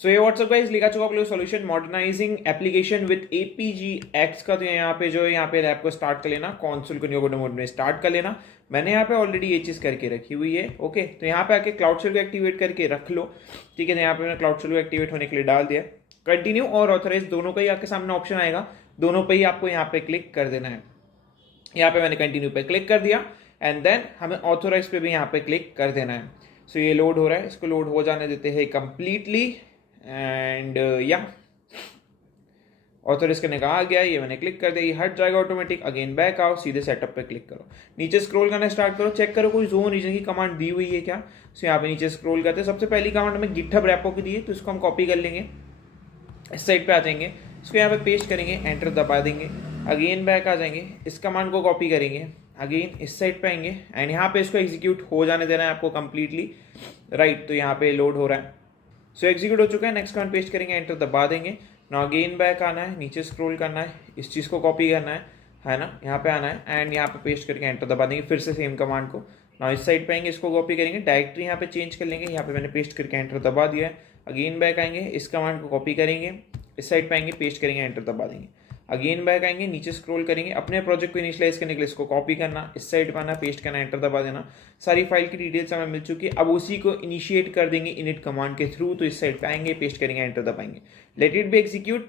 सो ये WhatsApp guys लिखा चुका आप लोग solution modernising application with APG x का। तो यहाँ पे जो है यहाँ पे लैब को स्टार्ट कर लेना, कॉन्सोल को मोड में स्टार्ट कर लेना। मैंने यहाँ पे ऑलरेडी ये चीज़ करके रखी हुई है। ओके, तो यहाँ पे आके क्लाउड शेल को एक्टिवेट करके रख लो। ठीक है, तो यहाँ पे मैंने क्लाउड शेल को एक्टिवेट होने के लिए डाल दिया। कंटिन्यू और ऑथराइज दोनों का ही आपके सामने ऑप्शन आएगा, दोनों पे ही आपको यहाँ पे क्लिक कर देना है। यहाँ पे मैंने कंटिन्यू पे क्लिक कर दिया एंड देन हमें ऑथोराइज पे भी यहाँ पे क्लिक कर देना है। सो ये लोड हो रहा है, इसको लोड हो जाने देते हैं कंप्लीटली एंड या ऑथोराइज करने का आ गया, ये मैंने क्लिक कर दिया, ये हट जाएगा ऑटोमेटिक। अगेन बैक आओ, सीधे सेटअप पे क्लिक करो, नीचे स्क्रॉल करना स्टार्ट करो, चेक करो कोई जोन रीजन की कमांड दी हुई है क्या। सो यहाँ पे नीचे स्क्रॉल करते हैं, सबसे पहली कमांड हमें गिटहब रैपो की दी है, तो इसको हम कॉपी कर लेंगे, इस साइड पे आ जाएंगे, इसको यहाँ पे पेस्ट करेंगे, एंटर दबा देंगे। अगेन बैक आ जाएंगे, इस कमांड को कॉपी करेंगे, अगेन इस साइड पे आएंगे एंड यहाँ पे इसको एग्जीक्यूट हो जाने देना है आपको कंप्लीटली। राइट, तो यहाँ पे लोड हो रहा है, सो एग्जीक्यूट हो चुका है। नेक्स्ट कमांड पेस्ट करेंगे, एंटर दबा देंगे। ना अगेन बैक आना है, नीचे स्क्रॉल करना है, इस चीज़ को कॉपी करना है ना, यहाँ पे आना है एंड यहाँ पे पेस्ट करके एंटर दबा देंगे, फिर से सेम कमांड को। ना इस साइड पे आएंगे, इसको कॉपी करेंगे, डायरेक्टरी यहाँ पे चेंज कर लेंगे, यहाँ पे मैंने पेस्ट करके एंटर दबा दिया है। अगेन बैक आएंगे, इस कमांड को कॉपी करेंगे, इस साइड पे आएंगे, पेस्ट करेंगे, एंटर दबा देंगे। अगेन बैक आएंगे, नीचे स्क्रॉल करेंगे, अपने प्रोजेक्ट को इनिशियलाइज करने के लिए इसको कॉपी करना, इस साइड पे आना, पेस्ट करना, एंटर दबा देना। सारी फाइल की डिटेल्स हमें मिल चुकी है, अब उसी को इनिशिएट कर देंगे इनिट कमांड के थ्रू। तो इस साइड पे आएंगे, पेस्ट करेंगे, एंटर दबाएंगे, लेट इट बी एग्जीक्यूट।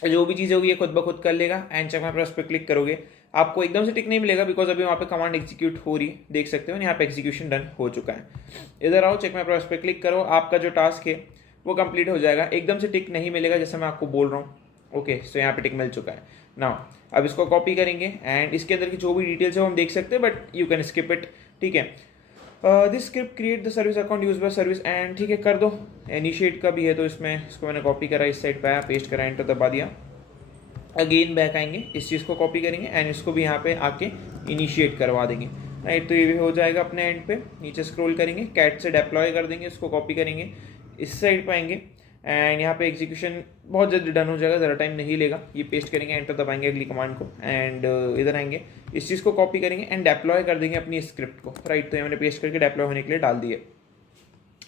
जो भी चीज़ होगी ये खुद ब खुद कर लेगा एंड चेक माय प्रोग्रेस पे क्लिक करोगे, आपको एकदम से टिक नहीं मिलेगा बिकॉज अभी वहाँ पे कमांड एग्जीक्यूट हो रही है, देख सकते हो यहाँ पे एग्जीक्यूशन डन हो चुका है। इधर आओ, चेक माय प्रोग्रेस पे क्लिक करो, आपका जो टास्क है वो कंप्लीट हो जाएगा। एकदम से टिक नहीं मिलेगा जैसे मैं आपको बोल रहा हूँ। ओके, सो यहाँ पे टिक मिल चुका है। नाउ अब इसको कॉपी करेंगे एंड इसके अंदर की जो भी डिटेल्स है वो हम देख सकते हैं, but you can skip it. ठीक है, this script create the service account use by service and, ठीक है कर दो। इनिशिएट का भी है तो इसमें इसको मैंने कॉपी करा, इस साइड पे आया, पेस्ट करा, एंटर दबा दिया। अगेन बैक आएंगे, इस चीज़ को कॉपी करेंगे एंड इसको भी यहाँ पे आके इनिशिएट करवा देंगे। राइट, तो ये भी हो जाएगा अपने एंड पे। नीचे स्क्रॉल करेंगे, कैट से डिप्लॉय कर देंगे, इसको कॉपी करेंगे, इस साइड पे आएंगे एंड यहाँ पे एग्जीक्यूशन बहुत जल्दी डन हो जाएगा, ज़रा टाइम नहीं लेगा। ये पेस्ट करेंगे, एंटर दबाएंगे अगली कमांड को एंड इधर आएंगे, इस चीज़ को कॉपी करेंगे एंड डिप्लॉय कर देंगे अपनी स्क्रिप्ट को। राइट, तो ये मैंने पेस्ट करके डिप्लॉय होने के लिए डाल दिए,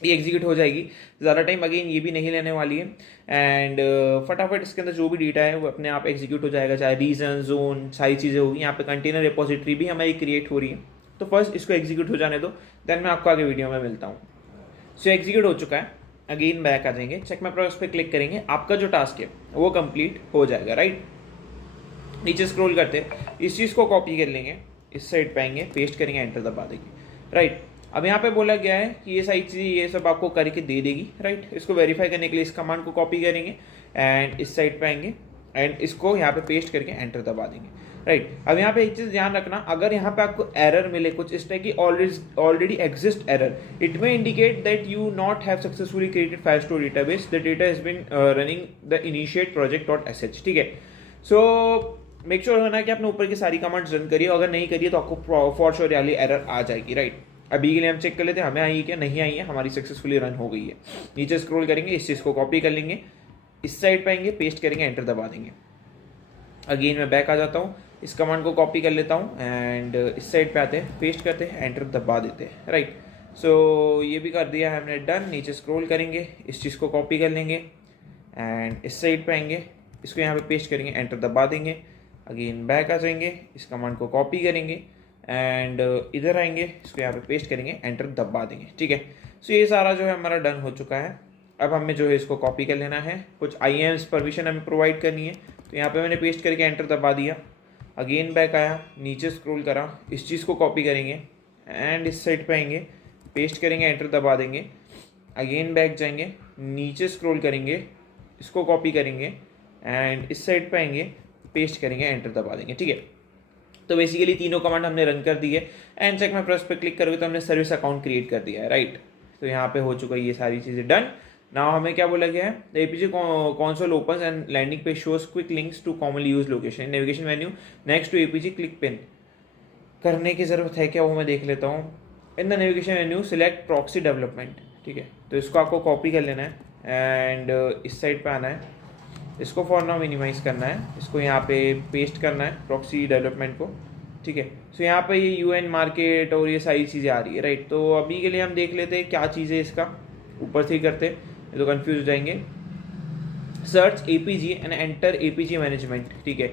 ये एग्जीक्यूट हो जाएगी, ज़्यादा टाइम अगेन ये भी नहीं लेने वाली है एंड फटाफट इसके अंदर जो भी डेटा है वो अपने आप एग्जीक्यूट हो जाएगा, चाहे रीजन, जोन, सारी चीज़ें होगी। यहाँ पे कंटेनर रिपोजिटरी भी हमारी क्रिएट हो रही है, तो फर्स्ट इसको एग्जीक्यूट हो जाने दो, देन मैं आपको आगे वीडियो में मिलता हूँ। सो एग्जीक्यूट हो चुका है, अगेन बैक आ जाएंगे, चेक माय प्रोग्रेस पे क्लिक करेंगे, आपका जो टास्क है वो कंप्लीट हो जाएगा। राइट, नीचे स्क्रॉल करते इस चीज़ को कॉपी कर लेंगे, इस साइड पे आएंगे, पेस्ट करेंगे, एंटर दबा देंगे। राइट, अब यहाँ पे बोला गया है कि ये सारी चीज़ें ये सब आपको करके दे देगी। राइट, इसको वेरीफाई करने के लिए इस कमांड को कॉपी करेंगे एंड इस साइड पे आएंगे एंड इसको यहाँ पे पेस्ट करके एंटर दबा देंगे। राइट, अब यहाँ पे एक चीज़ ध्यान रखना, अगर यहाँ पे आपको एरर मिले कुछ इस टाइप की already exist error, it may indicate that you not have successfully created file store database, the data has been running the initiate project dot sh। ठीक है, सो मेक श्योर होना कि आपने ऊपर की सारी कमांड्स रन करिए, अगर नहीं करिए तो आपको फॉर श्योर वाली एरर आ जाएगी। राइट, अभी के लिए हम चेक कर लेते हैं हमें आई है क्या, नहीं आई है, हमारी सक्सेसफुली रन हो गई है। नीचे स्क्रॉल करेंगे, इस चीज़ को कॉपी कर लेंगे, इस साइड पे आएंगे, पेस्ट करेंगे, एंटर दबा देंगे। अगेन मैं बैक आ जाता हूँ, इस कमांड को कॉपी कर लेता हूँ एंड इस साइड पे आते हैं, पेस्ट करते हैं, एंटर दबा देते हैं। राइट, सो ये भी कर दिया है हमने डन। नीचे स्क्रॉल करेंगे, इस चीज़ को कॉपी कर लेंगे एंड इस साइड पे आएंगे, इसको यहाँ पे पेस्ट करेंगे, एंटर दबा देंगे। अगेन बैक आ जाएंगे, इस कमांड को कॉपी करेंगे एंड इधर आएंगे, इसको यहाँ पे पेस्ट करेंगे, एंटर दबा देंगे। ठीक है, सो ये सारा जो है हमारा डन हो चुका है। अब हमें जो है इसको कॉपी कर लेना है, कुछ IAMs परमिशन हमें प्रोवाइड करनी है, तो यहाँ पे मैंने पेस्ट करके एंटर दबा दिया। अगेन बैक आया, नीचे स्क्रॉल करा, इस चीज़ को कॉपी करेंगे एंड इस साइड पे आएंगे, पेस्ट करेंगे, एंटर दबा देंगे। अगेन बैक जाएंगे, नीचे स्क्रॉल करेंगे, इसको कॉपी करेंगे एंड इस साइड पे आएंगे, पेस्ट करेंगे, एंटर दबा देंगे। ठीक है, तो बेसिकली तीनों कमांड हमने रन कर दी है एंड चेक माय प्रोग्रेस पे क्लिक करोगे तो हमने सर्विस अकाउंट क्रिएट कर दिया है। राइट, तो यहाँ पे हो चुका है ये सारी चीज़ें डन। नाउ हमें क्या बोला गया है, the Apigee console opens and landing page shows quick links to commonly use location navigation menu next to Apigee click pin. करने की ज़रूरत है क्या वो मैं देख लेता हूँ। इन the navigation menu select proxy development. ठीक है, तो इसको आपको कॉपी कर लेना है एंड इस साइड पे आना है, इसको फॉर नाउ मिनिमाइज करना है, इसको यहाँ पे पेस्ट करना है प्रॉक्सी डेवलपमेंट को। ठीक है, सो यहाँ पे ये UN मार्केट और ये सारी चीज़ें आ रही है। राइट, तो अभी के लिए हम देख लेते हैं क्या चीज़ है इसका, ऊपर से ही करते। ये तो कंफ्यूज हो जाएंगे। Search APG and enter APG management, ठीक है,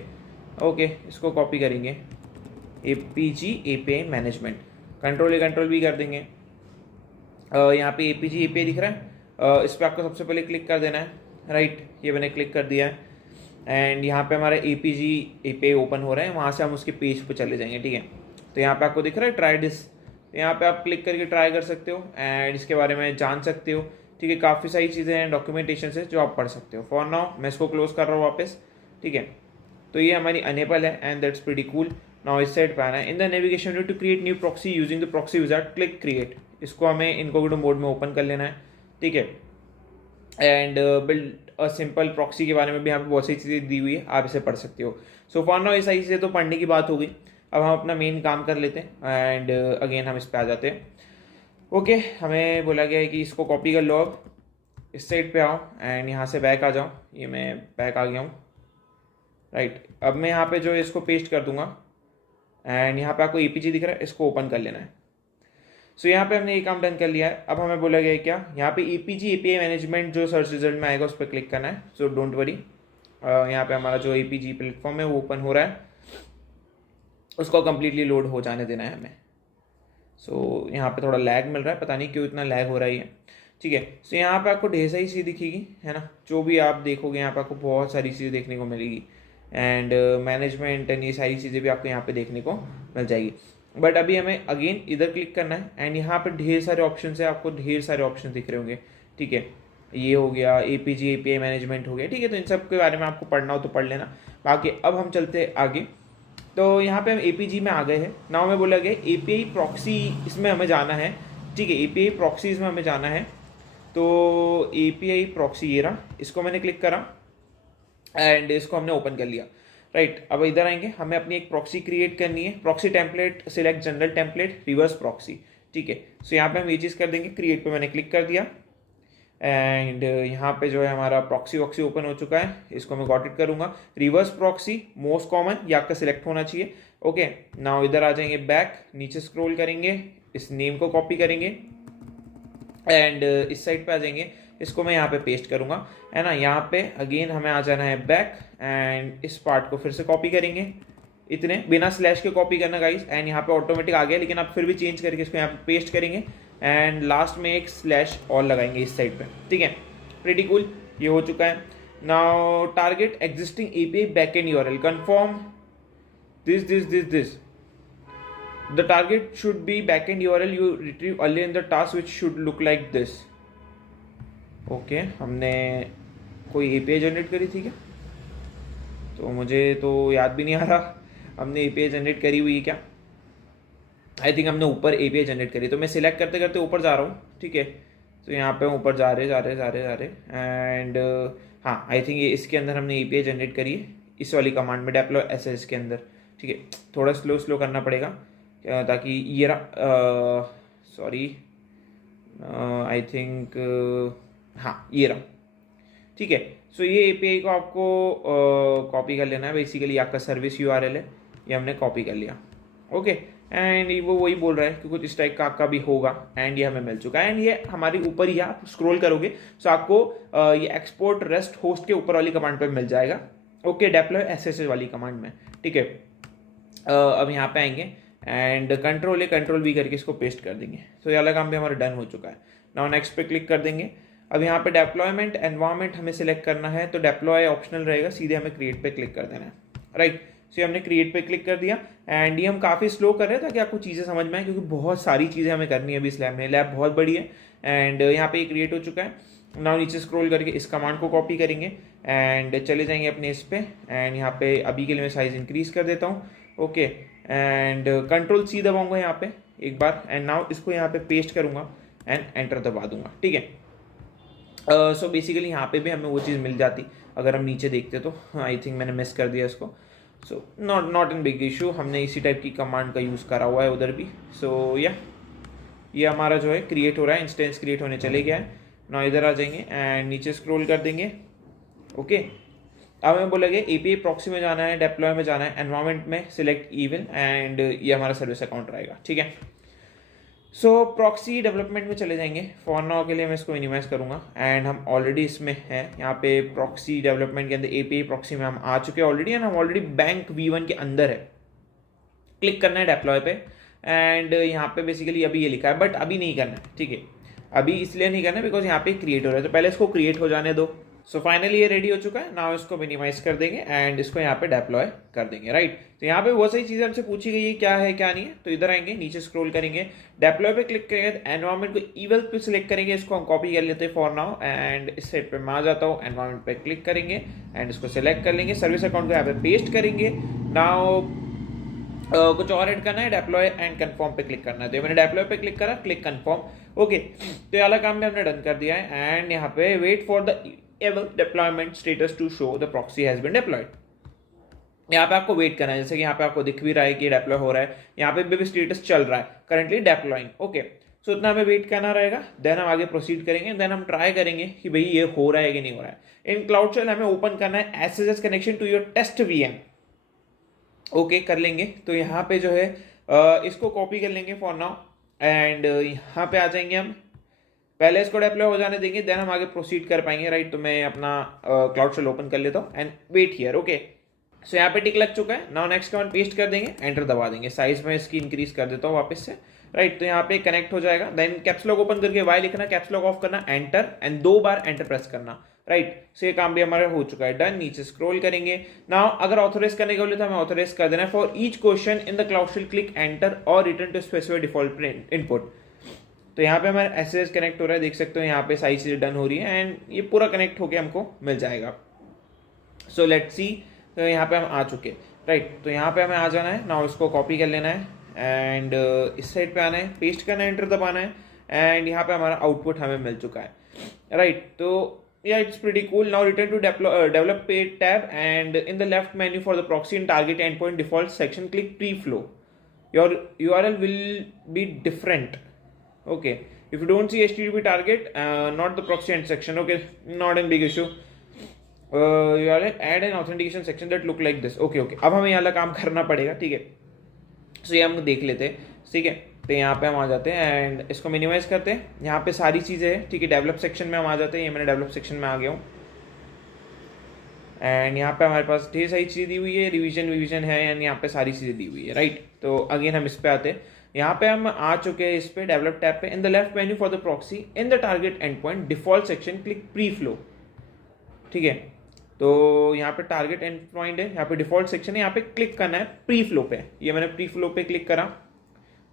ओके, इसको कॉपी करेंगे, एपीजी एपीआई मैनेजमेंट, कंट्रोल भी कर देंगे। यहाँ पे एपीजी एपीआई दिख रहा है, इस पर आपको सबसे पहले क्लिक कर देना है, राइट, ये मैंने क्लिक कर दिया है एंड यहाँ पे हमारा एपीजी एपीआई ओपन हो रहा है, वहाँ से हम उसके पेज पे चले जाएंगे, ठीक है। तो यहाँ पे आपको दिख रहा है ट्राई दिस, यहाँ पे आप क्लिक करके ट्राई कर सकते हो एंड इसके बारे में जान सकते हो, ठीक है। काफ़ी सारी चीज़ें हैं डॉक्यूमेंटेशन से जो आप पढ़ सकते हो। फॉर नाउ मैं इसको क्लोज कर रहा हूँ वापस, ठीक है। तो ये हमारी अनेबल है and that's pretty cool. Now इस साइड पे आना है, in the navigation to create new proxy using the proxy wizard, click create, इसको हमें इनकॉग्निटो मोड में ओपन कर लेना है, ठीक है। And build a simple proxy के बारे में भी यहाँ पे बहुत सारी चीज़ें दी हुई है, आप इसे पढ़ सकते हो। सो फॉर नाउ ये सारी चीज़ें तो पढ़ने की बात हो गई, अब हम अपना मेन काम कर लेते हैं एंड अगेन हम इस पर आ जाते हैं। ओके, हमें बोला गया है कि इसको कॉपी कर लो, अब इस साइड पे आओ एंड यहाँ से बैक आ जाओ, ये मैं बैक आ गया हूँ, राइट। अब मैं यहाँ पे जो इसको पेस्ट कर दूंगा एंड यहाँ पे आपको एपीजी दिख रहा है, इसको ओपन कर लेना है। सो यहाँ पे हमने ये काम डन कर लिया है। अब हमें बोला गया है क्या, यहाँ पे एपीजी एपीआई मैनेजमेंट जो सर्च रिजल्ट में आएगा उस पर क्लिक करना है। सो डोंट वरी, यहाँ पे हमारा जो एपीजी प्लेटफॉर्म है वो ओपन हो रहा है, उसको कम्प्लीटली लोड हो जाने देना है हमें। सो यहाँ पे थोड़ा लैग मिल रहा है, पता नहीं क्यों इतना लैग हो रहा है, ठीक है। सो यहाँ पे आपको ढेर सारी चीज़ दिखेगी, है ना, जो भी आप देखोगे यहाँ पे आपको बहुत सारी चीज़ें देखने को मिलेगी एंड मैनेजमेंट एंड ये सारी चीज़ें भी आपको यहाँ पे देखने को मिल जाएगी। बट अभी हमें अगेन इधर क्लिक करना है एंड यहाँ पे ढेर सारे ऑप्शन है, आपको ढेर सारे ऑप्शन दिख रहे होंगे, ठीक है। ये हो गया एपीजी एपीआई मैनेजमेंट हो गया, ठीक है। तो इन सब के बारे में आपको पढ़ना हो तो पढ़ लेना। बाकी अब हम चलते हैं आगे। तो यहाँ पे हम एपीजी में आ गए हैं। नाउ में बोला गया एपीआई प्रॉक्सी, इसमें हमें जाना है, ठीक है। एपीआई प्रॉक्सी इसमें हमें जाना है, तो एपीआई प्रॉक्सी ये रहा, इसको मैंने क्लिक करा एंड इसको हमने ओपन कर लिया, राइट। अब इधर आएंगे, हमें अपनी एक प्रॉक्सी क्रिएट करनी है, proxy template, select general template, reverse proxy, ठीक है। सो यहाँ पे हम ये चीज़ कर देंगे, क्रिएट पे मैंने क्लिक कर दिया एंड यहाँ पे जो है हमारा प्रॉक्सी वॉक्सी ओपन हो चुका है, इसको मैं गॉट इट करूँगा। रिवर्स प्रॉक्सी मोस्ट कॉमन ये आपका सिलेक्ट होना चाहिए, ओके। नाउ इधर आ जाएंगे बैक, नीचे स्क्रॉल करेंगे, इस नेम को कॉपी करेंगे एंड इस साइड पे आ जाएंगे, इसको मैं यहाँ पे पेस्ट करूँगा, है ना। यहाँ पे अगेन हमें आ जाना है बैक एंड इस पार्ट को फिर से कॉपी करेंगे, इतने बिना स्लैश के कॉपी करना गाइस, एंड यहाँ पे ऑटोमेटिक आ गया, लेकिन आप फिर भी चेंज करके इसको यहाँ पे पेस्ट करेंगे एंड लास्ट में एक स्लैश और लगाएंगे इस साइड पे, ठीक है। प्रीटी कूल, ये हो चुका है। Now target existing API backend URL, confirm this. The target should be backend URL you retrieve earlier in the task which should look like this. Okay, हमने कोई एपीआई जनरेट करी थी क्या, तो मुझे तो याद भी नहीं आ रहा हमने एपीआई जनरेट करी हुई है क्या। आई थिंक हमने ऊपर एपीआई जनरेट करी, तो मैं सिलेक्ट करते करते ऊपर जा रहा हूँ, ठीक है। तो यहाँ पे ऊपर जा रहे एंड हाँ, आई थिंक ये इसके अंदर हमने एपीआई जनरेट करी है, इस वाली कमांड में डेप्लॉय एसएस के अंदर, ठीक है। थोड़ा स्लो करना पड़ेगा ताकि ये रहा, सॉरी, आई थिंक हाँ ये रहा, ठीक है। सो ये एपीआई को आपको कॉपी कर लेना है, बेसिकली आपका सर्विस यूआरएल है, ये हमने कॉपी कर लिया, ओके। एंड वो वही बोल रहा है कि कुछ इस टाइप का आपका भी होगा एंड ये हमें मिल चुका है एंड ये हमारे ऊपर ही आप स्क्रॉल करोगे सो आपको ये एक्सपोर्ट रेस्ट होस्ट के ऊपर वाली कमांड पे मिल जाएगा, ओके, डेप्लॉय एसएसएस वाली कमांड में, ठीक है। अब यहाँ पे आएंगे एंड कंट्रोल वी करके इसको पेस्ट कर देंगे, तो ये वाला काम भी हमारा डन हो चुका है। नाउ नेक्स्ट पे क्लिक कर देंगे। अब यहाँ पे डेप्लॉयमेंट एनवायरमेंट हमें सिलेक्ट करना है, तो डेप्लॉय ऑप्शनल रहेगा, सीधे हमें क्रिएट पे क्लिक कर देना है, राइट। सो हमने क्रिएट पे क्लिक कर दिया एंड ये हम काफ़ी स्लो कर रहे हैं ताकि आपको चीज़ें समझ में आए, क्योंकि बहुत सारी चीज़ें हमें करनी है अभी इस लैब में, लैब बहुत बड़ी है एंड यहाँ पे ये क्रिएट हो चुका है। नाउ नीचे स्क्रॉल करके इस कमांड को कॉपी करेंगे एंड चले जाएंगे अपने इस पे एंड यहाँ पे अभी के लिए मैं साइज इंक्रीज कर देता हूँ, ओके। एंड कंट्रोल सी दबाऊंगा यहाँ पे एक बार एंड नाउ इसको यहाँ पे पेस्ट करूँगा एंड एंटर दबा दूंगा, ठीक है। सो बेसिकली यहाँ पे भी हमें वो चीज़ मिल जाती अगर हम नीचे देखते तो, आई थिंक मैंने मिस कर दिया इसको। So not in big issue, हमने इसी टाइप की कमांड का यूज़ करा हुआ है उधर भी। सो या ये हमारा जो है क्रिएट हो रहा है, इंस्टेंस क्रिएट होने चले गया है। ना इधर आ जाएंगे एंड नीचे स्क्रॉल कर देंगे, ओके। अब हमें बोला गया एपीआई प्रॉक्सी में जाना है, डेप्लॉय में जाना है, एनवायरमेंट में सिलेक्ट इवन एंड ये हमारा सर्विस अकाउंट रहेगा, ठीक है। सो प्रॉक्सी डेवलपमेंट में चले जाएंगे। फॉर नाउ के लिए मैं इसको मिनिमाइज करूंगा एंड हम ऑलरेडी इसमें हैं, यहाँ पे प्रॉक्सी डेवलपमेंट के अंदर एपीआई प्रॉक्सी में हम आ चुके हैं ऑलरेडी एंड हम ऑलरेडी बैंक V1 के अंदर है। क्लिक करना है डेप्लॉय पे एंड यहाँ पे बेसिकली अभी ये लिखा है बट अभी नहीं करना है, ठीक है। अभी इसलिए नहीं करना है बिकॉज यहाँ पे क्रिएट हो रहा है, तो पहले इसको क्रिएट हो जाने दो। सो फाइनली ये रेडी हो चुका है। नाउ इसको मिनिमाइज कर देंगे एंड इसको यहाँ पे डेप्लॉय कर देंगे, राइट। तो यहाँ पे बहुत सारी चीजें हमसे पूछी गई है क्या है क्या नहीं है, तो इधर आएंगे, नीचे स्क्रॉल करेंगे, डेप्लॉय पे क्लिक करेंगे, एनवायरमेंट को ईवल पे सिलेक्ट करेंगे, इसको हम कॉपी कर लेते हैं फॉर नाउ एंड इस साइड पे मैं आ जाता हूँ, एनवायरमेंट पे क्लिक करेंगे एंड इसको सिलेक्ट कर लेंगे, सर्विस अकाउंट को यहाँ पे पेस्ट करेंगे। नाउ कुछ और ऐड करना है, डेप्लॉय एंड कंफर्म पे क्लिक करना है, तो मैंने डेप्लॉय पे क्लिक करा, क्लिक कंफर्म, ओके। तो ये वाला काम भी हमने डन कर दिया है एंड यहाँ पे wait for the able deployment status to show the proxy has been deployed. यहाँ पे आपको वेट करना है, जैसे कि यहाँ पे आपको दिख भी रहा है कि डेप्लॉय हो रहा है, यहाँ पे भी स्टेटस चल रहा है करंटली डेप्लॉइंग, ओके। सो इतना हमें वेट करना रहेगा, देन हम आगे प्रोसीड करेंगे, देन हम ट्राई करेंगे कि भाई ये हो रहा है कि नहीं हो रहा है। इन क्लाउड शेल हमें ओपन करना है SSH connection to your test VM, okay कर लेंगे। तो यहाँ पे जो है इसको कॉपी कर लेंगे फॉर नाउ एंड यहाँ पे आ जाएंगे हम, पहले इसको डिप्लॉय हो जाने देंगे, देन हम आगे प्रोसीड कर पाएंगे, राइट। तो मैं अपना क्लाउड शेल ओपन कर लेता हूँ and wait here, okay. So यहाँ पे टिक लग चुका है। नाउ नेक्स्ट कमांड पेस्ट कर देंगे, एंटर दबा देंगे, साइज में इसकी इंक्रीज कर देता हूँ वापस से, राइट। तो यहाँ पे कनेक्ट हो जाएगा, देन कैप्स लॉक ओपन करके वाई लिखना, कैप्स लॉक ऑफ करना, enter and 2 bar enter press करना, राइट। सो ये काम भी हमारा हो चुका है, डन। नीचे स्क्रॉल करेंगे। नाउ अगर ऑथोराइज करने के लिए तो हमें ऑथोराइज कर देना है। For each question in the cloud shell click enter और return to specified default input. तो यहाँ पे हमारा एसएस कनेक्ट हो रहा है, देख सकते हो यहाँ पे सारी चीजें डन हो रही है एंड ये पूरा कनेक्ट होके हमको मिल जाएगा। सो लेट्स सी, तो यहाँ पे हम आ चुके, राइट। तो यहाँ पे हमें आ जाना है, नाउ इसको कॉपी कर लेना है एंड इस साइड पे आना है, पेस्ट करना है, एंटर दबाना है एंड यहाँ पे हमारा आउटपुट हमें मिल चुका है, राइट। तो yeah, it's pretty cool. Now return to develop page tab and in the left menu for the proxy and target endpoint default section click pre-flow. Your URL will be different, okay. If you don't see HTTP target, not the proxy end section, okay, not a big issue. URL add an authentication section that look like this, okay. अब हमें यहाँ काम करना पड़ेगा, ठीक है। So ये हम देख लेते हैं, ठीक है। तो यहाँ पे हम आ जाते हैं एंड इसको मिनिमाइज करते हैं, यहाँ पे सारी चीज़ें हैं, ठीक है। डेवलप सेक्शन में हम आ जाते हैं, ये मैंने डेवलप सेक्शन में आ गया हूँ एंड यहाँ पे हमारे पास ढेर सारी चीज़ें दी हुई है, रिवीजन है एंड यहाँ पे सारी चीज़ें दी हुई है, राइट। तो अगेन हम इस पे आते हैं, यहाँ पे हम आ चुके हैं इस पे डेवलप टैब पे। In the left menu for the proxy in the target and point default section click pre flow, ठीक है। तो यहाँ पे टारगेट एंड पॉइंट है, यहाँ पे डिफॉल्ट सेक्शन है, यहाँ पे क्लिक करना है प्री फ्लो पे, ये मैंने प्री फ्लो पे क्लिक करा,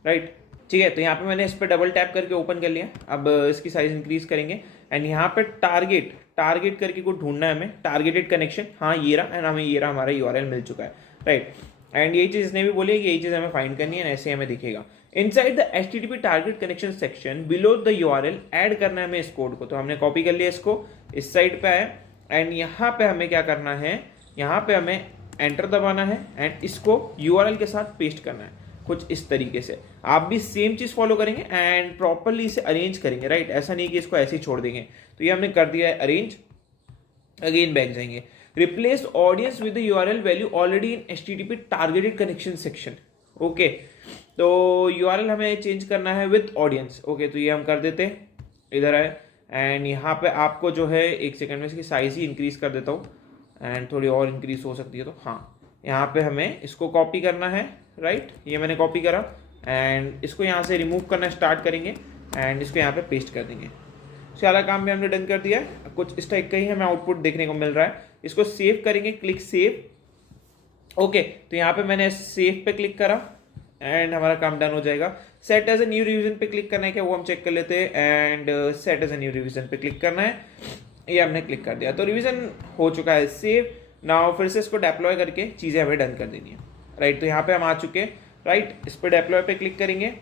राइट, ठीक है। तो यहाँ पे मैंने इस पर डबल टैप करके ओपन कर लिया। अब इसकी साइज इंक्रीज करेंगे एंड यहाँ पे टारगेट करके को ढूंढना है हमें, टारगेटेड कनेक्शन, हाँ ये रहा एंड हमें ये रहा, हमारा URL मिल चुका है, राइट। एंड यही चीज़ इसने भी बोली है कि यही चीज़ हमें फाइंड करनी है, ऐसे हमें दिखेगा। Inside the HTTP target connection section below the URL add करना है हमें इस कोड को, तो हमने कॉपी कर लिया इसको, इस साइड पे है एंड यहाँ पे हमें क्या करना है, यहाँ पे हमें एंटर दबाना है एंड इसको URL के साथ पेस्ट करना है कुछ इस तरीके से। आप भी सेम चीज फॉलो करेंगे एंड प्रॉपरली इसे अरेंज करेंगे, राइट। ऐसा नहीं कि इसको ऐसे ही छोड़ देंगे। तो ये हमने कर दिया है अरेंज, अगेन बैक जाएंगे, replace audience with the URL value already in HTTP targeted connection section, okay. तो URL हमें चेंज करना है विद ऑडियंस, ओके। तो ये हम कर देते हैं, इधर है एंड यहाँ पे आपको जो है एक सेकंड में इसकी साइज ही इंक्रीज कर देता हूँ एंड थोड़ी और इंक्रीज हो सकती है, तो हाँ यहाँ पे हमें इसको कॉपी करना है, राइट। ये मैंने कॉपी करा एंड इसको यहाँ से रिमूव करना स्टार्ट करेंगे एंड इसको यहाँ पे पेस्ट कर देंगे। सारा काम भी हमने डन कर दिया है, कुछ इस टाइप का ही हमें आउटपुट देखने को मिल रहा है। इसको सेव करेंगे, क्लिक सेव, ओके। तो यहाँ पे मैंने सेव पे क्लिक करा एंड हमारा काम डन हो जाएगा। Set as a new revision पे क्लिक करना है क्या, वो हम चेक कर लेते हैं and set as a new revision पे क्लिक करना है, ये हमने क्लिक कर दिया। तो रिवीजन हो चुका है सेव। नाउ फिर से इसको डेप्लॉय करके चीज़ें हमें डन कर देनी है, राइट। तो यहाँ पे हम आ चुके हैं, राइट। इस पर डेप्लॉय पे क्लिक करेंगे,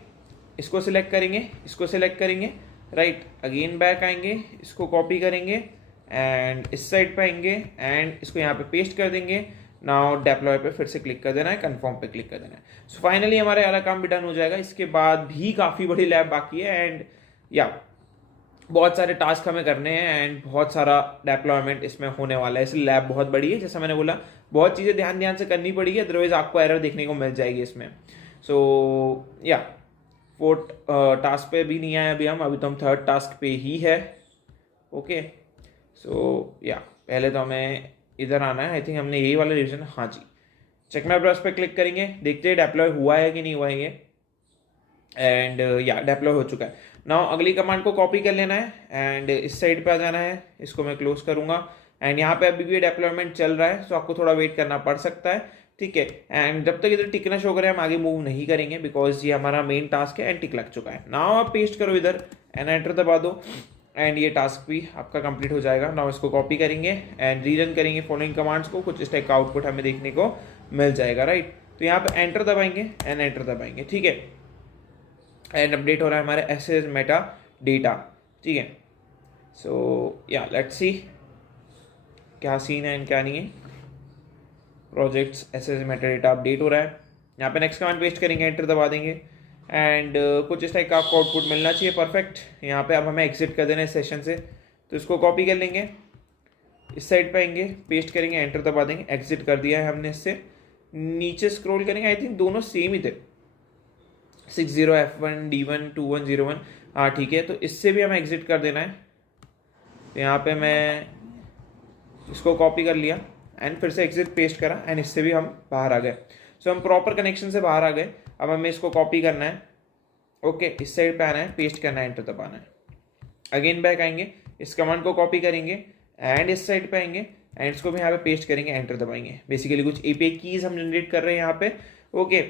इसको सिलेक्ट करेंगे, इसको सिलेक्ट करेंगे, राइट। अगेन बैक आएंगे, इसको कॉपी करेंगे एंड इस साइड पे आएंगे एंड इसको यहाँ पे पेस्ट कर देंगे। नाउ डेप्लॉय पे फिर से क्लिक कर देना है, कंफर्म पे क्लिक कर देना है। सो फाइनली हमारा वाला काम भी डन हो जाएगा। इसके बाद भी काफ़ी बड़ी लैब बाकी है एंड या बहुत सारे टास्क हमें करने हैं एंड बहुत सारा डेप्लॉयमेंट इसमें होने वाला है। इसलिए लैब बहुत बड़ी है, जैसा मैंने बोला बहुत चीज़ें ध्यान से करनी पड़ेगी, अदरवाइज आपको एरर देखने को मिल जाएगी इसमें। सो या फोर्थ टास्क पे भी नहीं आए अभी तो हम थर्ड टास्क पे ही है। ओके, सो या पहले तो हमें इधर आना है। आई थिंक हमने यही वाला रिविजन, हाँ जी। चेक माय ब्राउज़र पे क्लिक करेंगे, देखते हैं डिप्लॉय हुआ है कि नहीं हुआ है ये। एंड या डिप्लॉय हो चुका है। नाउ अगली कमांड को कॉपी कर लेना है एंड इस साइड पे आ जाना है। इसको मैं क्लोज करूंगा एंड यहाँ पे अभी भी डिप्लॉयमेंट चल रहा है, सो आपको थोड़ा वेट करना पड़ सकता है, ठीक है। एंड जब तक इधर टिक ना शो करे हम आगे मूव नहीं करेंगे, बिकॉज ये हमारा मेन टास्क है एंड टिक लग चुका है। नाउ आप पेस्ट करो इधर एंड एंटर दबा दो एंड ये टास्क भी आपका कंप्लीट हो जाएगा। नाउ इसको कॉपी करेंगे एंड रीरन करेंगे फॉलोइंग कमांड्स को, कुछ इस टाइप का आउटपुट हमें देखने को मिल जाएगा, राइट। तो यहाँ पे एंटर दबाएंगे एंड एंटर दबाएंगे, ठीक है। एंड अपडेट हो रहा है हमारे एसएस मेटा डेटा, ठीक है। सो या लेट्स सी क्या सीन है एंड क्या नहीं है। Projects SS Meta data update हो रहा है। यहाँ पे नेक्स्ट कमांड पेस्ट करेंगे, एंटर दबा देंगे एंड कुछ इस टाइप का आपको आउटपुट मिलना चाहिए, परफेक्ट। यहाँ पे अब हमें एग्जिट कर देना है सेशन से, तो इसको कॉपी कर लेंगे, इस साइड पे आएंगे, पेस्ट करेंगे, एंटर दबा देंगे। एग्जिट कर दिया है हमने इससे। नीचे स्क्रॉल करेंगे, आई थिंक दोनों सेम ही थे, 60F1 D1 2101, हाँ ठीक है। तो इससे भी हमें एग्जिट कर देना है। तो यहाँ पे मैं इसको कॉपी कर लिया एंड फिर से एग्जिट पेस्ट करा एंड इससे भी हम बाहर आ गए। सो हम प्रॉपर कनेक्शन से बाहर आ गए। अब हमें इसको कॉपी करना है, ओके, इस साइड पे आना है, पेस्ट करना है, एंटर दबाना है। अगेन बैक आएंगे, इस कमांड को कॉपी करेंगे एंड इस साइड पे आएंगे एंड इसको भी यहाँ पे पेस्ट करेंगे, एंटर दबाएंगे। बेसिकली कुछ एपीआई कीज हम जनरेट कर रहे हैं यहाँ पे, ओके।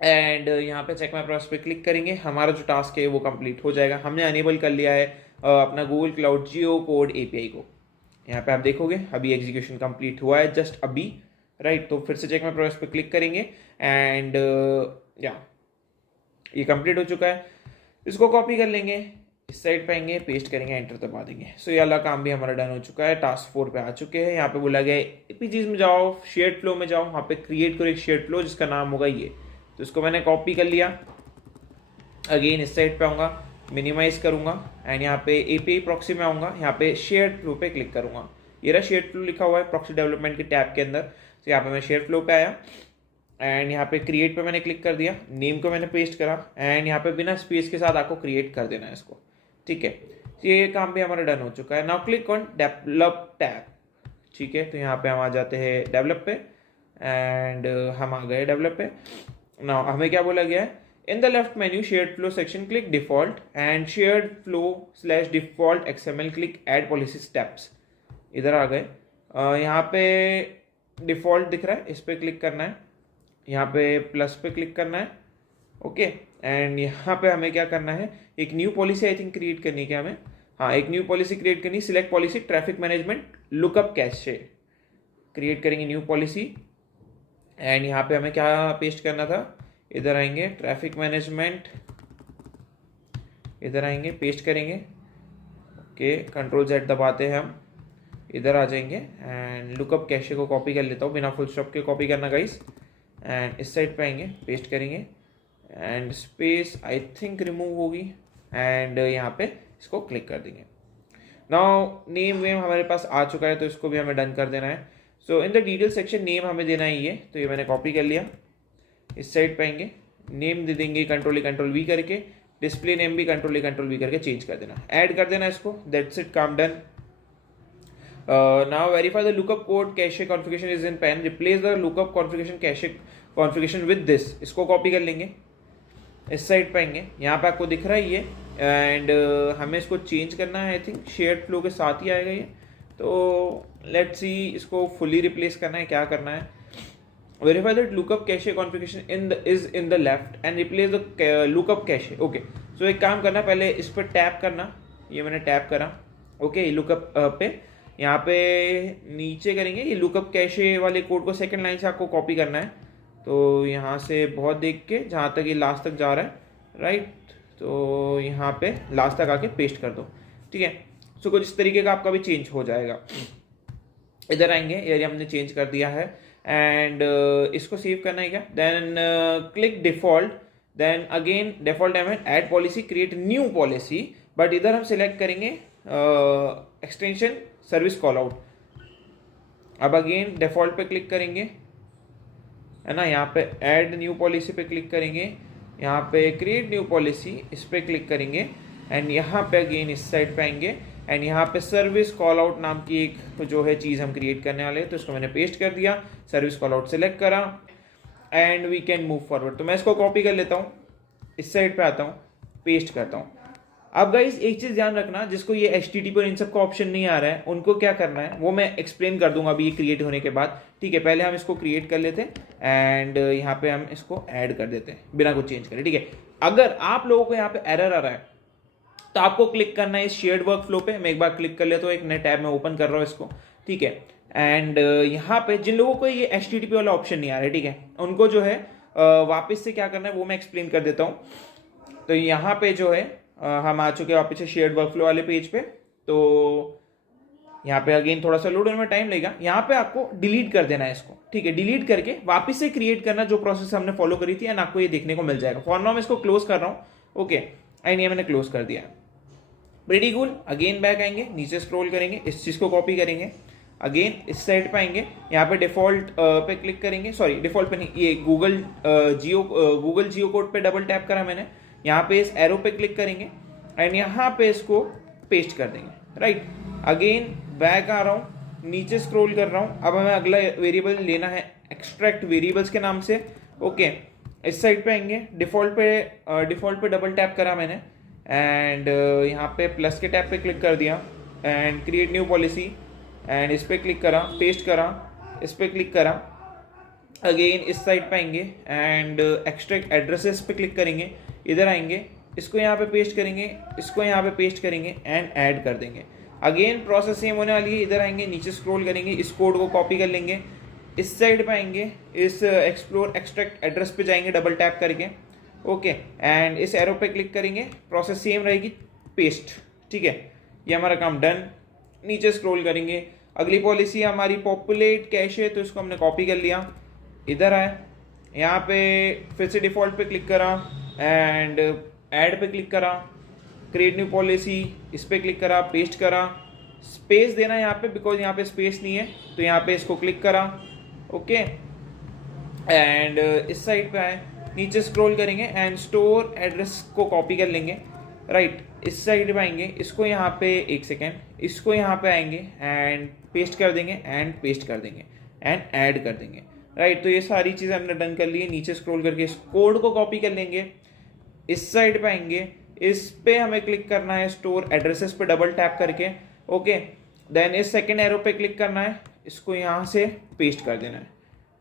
एंड यहाँ पे चेक माय ब्राउज़र पे क्लिक करेंगे, हमारा जो टास्क है वो कंप्लीट हो जाएगा। हमने अनेबल कर लिया है अपना गूगल क्लाउड जियो कोड एपीआई को। यहाँ पे आप देखोगे अभी एग्जीक्यूशन कंप्लीट हुआ है, जस्ट अभी, राइट। तो फिर से चेक माय ब्राउज़र पे क्लिक करेंगे एंड या ये कंप्लीट हो चुका है। इसको कॉपी कर लेंगे, इस साइड पे आएंगे, पेस्ट करेंगे, एंटर दबा देंगे। सो ये वाला काम भी हमारा डन हो चुका है। टास्क 4 पे आ चुके हैं। यहाँ पे बोला गया एपीजीज में जाओ, शेयर्ड फ्लो में जाओ, वहाँ पे क्रिएट करो एक शेयर्ड फ्लो जिसका नाम होगा ये। तो इसको मैंने कॉपी कर लिया। अगेन इस साइड पे आऊँगा, मिनिमाइज करूँगा एंड यहाँ पे एपीआई प्रॉक्सी में आऊँगा, यहाँ पे शेयर्ड फ्लो पे क्लिक करूँगा। ये रहा शेयर्ड फ्लो लिखा हुआ है प्रॉक्सी डेवलपमेंट के टैब के अंदर। तो यहाँ पे मैं शेयर्ड फ्लो पे आया एंड यहाँ पे क्रिएट पे मैंने क्लिक कर दिया, नेम को मैंने पेस्ट करा एंड यहाँ पे बिना स्पेस के साथ आपको क्रिएट कर देना है इसको, ठीक है। तो ये काम भी हमारा डन हो चुका है। Now click on develop tab, ठीक है। तो यहाँ पे हम आ जाते हैं डेवलप पे एंड हम आ गए डेवलप पे। नाउ हमें क्या बोला गया है, in the left menu shared flow section click default and shared flow slash default XML click add policy steps. इधर आ गए, यहाँ पे डिफॉल्ट दिख रहा है, इस पर क्लिक करना है, यहाँ पे प्लस पे क्लिक करना है, ओके। एंड यहाँ पे हमें क्या करना है, एक new policy I think create करनी है क्या हमें, हाँ एक न्यू पॉलिसी क्रिएट करनी। Select policy traffic management lookup cache, create करेंगे न्यू पॉलिसी एंड यहाँ पे हमें क्या पेस्ट करना था, इधर आएंगे ट्रैफिक मैनेजमेंट, इधर आएंगे पेस्ट करेंगे, ओके। कंट्रोल Z दबाते हैं हम, इधर आ जाएंगे एंड लुकअप कैशे को कॉपी कर लेता हूँ, बिना फुल स्टॉप के कॉपी करना गाइस। एंड इस साइड पे आएंगे, पेस्ट करेंगे and space I think remove होगी एंड यहाँ पे इसको क्लिक कर देंगे। नाउ नेम वेम हमारे पास आ चुका है, तो इसको भी हमें डन कर देना है। So in the detail section name हमें देना है ये, तो ये मैंने कॉपी कर लिया। इस साइड पे आएंगे, नेम दे देंगे कंट्रोल V करके, डिस्प्ले नेम भी कंट्रोल V करके चेंज कर देना, ऐड कर देना इसको, दैट्स इट, काम done. Now verify the lookup code cache configuration is in pen. Replace the lookup configuration cache configuration with this. इसको कॉपी कर लेंगे, इस साइड पे आएंगे, यहाँ पे आपको दिख रहा है ये एंड हमें इसको चेंज करना है। आई थिंक शेयर्ड फ्लो के साथ ही आएगा ये, तो लेट्स सी इसको फुली रिप्लेस करना है, क्या करना है। Verify that lookup cache configuration is in the left and replace the lookup cache. Okay, so एक काम करना, पहले इस पर टैप करना, ये मैंने टैप करा, ओके। लुकअप पे यहाँ पे नीचे करेंगे, ये लुकअप कैशे वाले कोड को सेकंड लाइन से आपको कॉपी करना है। तो यहाँ से बहुत देख के जहाँ तक ये लास्ट तक जा रहा है, राइट, तो यहाँ पे लास्ट तक आके पेस्ट कर दो, ठीक है। सो कुछ इस तरीके का आपका भी चेंज हो जाएगा। इधर आएंगे, एरिया हमने चेंज कर दिया है एंड इसको सेव करना है क्या, then click default, then again default add policy, create new policy, but इधर हम सिलेक्ट करेंगे एक्सटेंशन सर्विस कॉल आउट। अब अगेन डिफॉल्ट पे क्लिक करेंगे, है ना, यहाँ पे ऐड न्यू पॉलिसी पे क्लिक करेंगे यहाँ पे क्रिएट न्यू पॉलिसी, इस पर क्लिक करेंगे एंड यहाँ पे अगेन इस साइड पे आएंगे एंड यहाँ पे सर्विस कॉल आउट नाम की एक जो है चीज़ हम क्रिएट करने वाले हैं, तो इसको मैंने पेस्ट कर दिया, सर्विस कॉल आउट सेलेक्ट करा and we can move forward. तो मैं इसको कॉपी कर लेता हूँ, इस साइड पे आता हूँ, पेस्ट करता हूँ। अब गाइस एक चीज़ ध्यान रखना, जिसको ये HTTP और इन सब का ऑप्शन नहीं आ रहा है उनको क्या करना है वो मैं एक्सप्लेन कर दूंगा अभी ये क्रिएट होने के बाद, ठीक है। पहले हम इसको क्रिएट कर लेते हैं एंड यहाँ पे हम इसको ऐड कर देते हैं बिना कुछ चेंज करे, ठीक है। अगर आप लोगों को यहाँ पे एरर आ रहा है तो आपको क्लिक करना है इस शेयर्ड वर्क फ्लो पे। मैं एक बार क्लिक कर लेता हूँ, एक नए टैब में ओपन कर रहा हूँ इसको, ठीक है। एंड यहाँ पे जिन लोगों को ये HTTP वाला ऑप्शन नहीं आ रहा है, ठीक है, उनको जो है वापस से क्या करना है वो मैं एक्सप्लेन कर देता हूँ। तो यहाँ पे जो है हम आ चुके हैं वापस से शेयर्ड वर्क फ्लो वाले पेज पे। तो यहाँ पे अगेन थोड़ा सा लोड होने में टाइम लगेगा। यहाँ पे आपको डिलीट कर देना है इसको, ठीक है। डिलीट करके वापस से क्रिएट करना जो प्रोसेस हमने फॉलो करी थी एंड आपको ये देखने को मिल जाएगा। फॉर नाउ मैं इसको क्लोज कर रहा हूँ, ओके, एंड ये मैंने क्लोज कर दिया। Pretty cool. अगेन बैक आएंगे, नीचे स्क्रॉल करेंगे, इस चीज़ को कॉपी करेंगे, अगेन इस साइड पे आएंगे, यहाँ पे डिफॉल्ट पे क्लिक करेंगे, सॉरी डिफॉल्ट पे नहीं, ये गूगल जियो कोड पे डबल टैप करा मैंने, यहाँ पे इस एरो पे क्लिक करेंगे एंड यहाँ पे इसको पेस्ट कर देंगे, राइट। अगेन बैक आ रहा हूँ, नीचे स्क्रॉल कर रहा हूँ, अब हमें अगला वेरिएबल लेना है एक्सट्रैक्ट वेरिएबल्स के नाम से, ओके। इस साइड पे आएंगे, डिफॉल्ट पे डबल टैप करा मैंने एंड यहाँ पे प्लस के टैब पे क्लिक कर दिया and create new policy and इस पर क्लिक करा, पेस्ट करा, इस पर क्लिक करा। अगेन इस साइड पे आएंगे एंड एक्सट्रैक्ट एड्रेसेस पे क्लिक करेंगे, इधर आएंगे, इसको यहाँ पे पेस्ट करेंगे, इसको यहाँ पे पेस्ट करेंगे एंड ऐड कर देंगे। अगेन प्रोसेस सेम होने वाली है, इधर आएंगे, नीचे स्क्रॉल करेंगे, इस कोड को कॉपी कर लेंगे, इस साइड पे आएंगे, इस एक्सप्लोर एक्सट्रैक्ट एड्रेस पे जाएंगे डबल टैप करके, ओके, एंड इस एरो पे क्लिक करेंगे, प्रोसेस सेम रहेगी, पेस्ट, ठीक है। ये हमारा काम डन। नीचे स्क्रॉल करेंगे, अगली पॉलिसी हमारी पॉपुलेट कैश है, तो इसको हमने कॉपी कर लिया, इधर आए, यहाँ पे फिर से डिफॉल्ट पे क्लिक करा एंड ऐड पे क्लिक करा, क्रिएट न्यू पॉलिसी, इस पे क्लिक करा, पेस्ट करा, स्पेस देना यहाँ पे बिकॉज यहाँ पे स्पेस नहीं है, तो यहाँ पे इसको क्लिक करा, ओके, एंड इस साइड पे आए, नीचे स्क्रॉल करेंगे एंड स्टोर एड्रेस को कॉपी कर लेंगे, राइट। इस साइड पे आएंगे, इसको यहाँ पे एक सेकेंड, इसको यहाँ पे आएंगे एंड पेस्ट कर देंगे एंड पेस्ट कर देंगे एंड ऐड कर देंगे, राइट। तो ये सारी चीज़ें हमने डन कर ली है। नीचे स्क्रॉल करके इस कोड को कॉपी कर लेंगे, इस साइड पे आएंगे, इस पे हमें क्लिक करना है स्टोर एड्रेसेस पे डबल टैप करके, ओके, देन इस सेकेंड एरो पे क्लिक करना है, इसको यहाँ से पेस्ट कर देना है।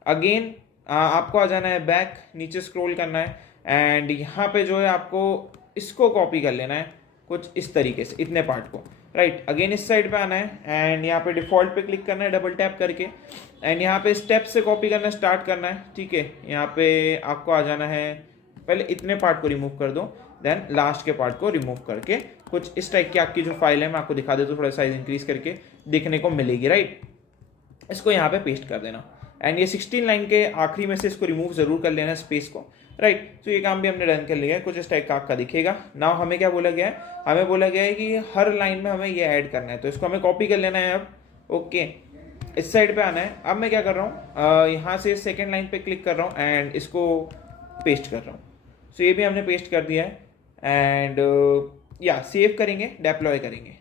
अगेन आपको आ जाना है बैक, नीचे स्क्रॉल करना है एंड यहाँ पे जो है आपको इसको कॉपी कर लेना है कुछ इस तरीके से, इतने पार्ट को, राइट। अगेन इस साइड पे आना है एंड यहाँ पे डिफॉल्ट पे क्लिक करना है डबल टैप करके एंड यहाँ पे स्टेप से कॉपी करना स्टार्ट करना है, ठीक है। यहाँ पे आपको आ जाना है, पहले इतने पार्ट को रिमूव कर दो, देन लास्ट के पार्ट को रिमूव करके कुछ इस टाइप की आपकी जो फाइल है मैं आपको दिखा देता हूँ, थोड़ा साइज इंक्रीज करके देखने को मिलेगी, राइट। इसको यहाँ पे पेस्ट कर देना एंड ये 16 लाइन के आखिरी में से इसको रिमूव जरूर कर लेना स्पेस को, राइट। तो ये काम भी हमने डन कर लिया है, कुछ इस टाइप का आपका दिखेगा। नाउ हमें क्या बोला गया है, हमें बोला गया है कि हर लाइन में हमें ये ऐड करना है, तो इसको हमें कॉपी कर लेना है अब, ओके। इस साइड पे आना है, अब मैं क्या कर रहा हूँ, यहाँ से सेकेंड लाइन पे क्लिक कर रहा हूँ एंड इसको पेस्ट कर रहा हूँ। सो ये भी हमने पेस्ट कर दिया है एंड या सेव करेंगे, डिप्लॉय करेंगे।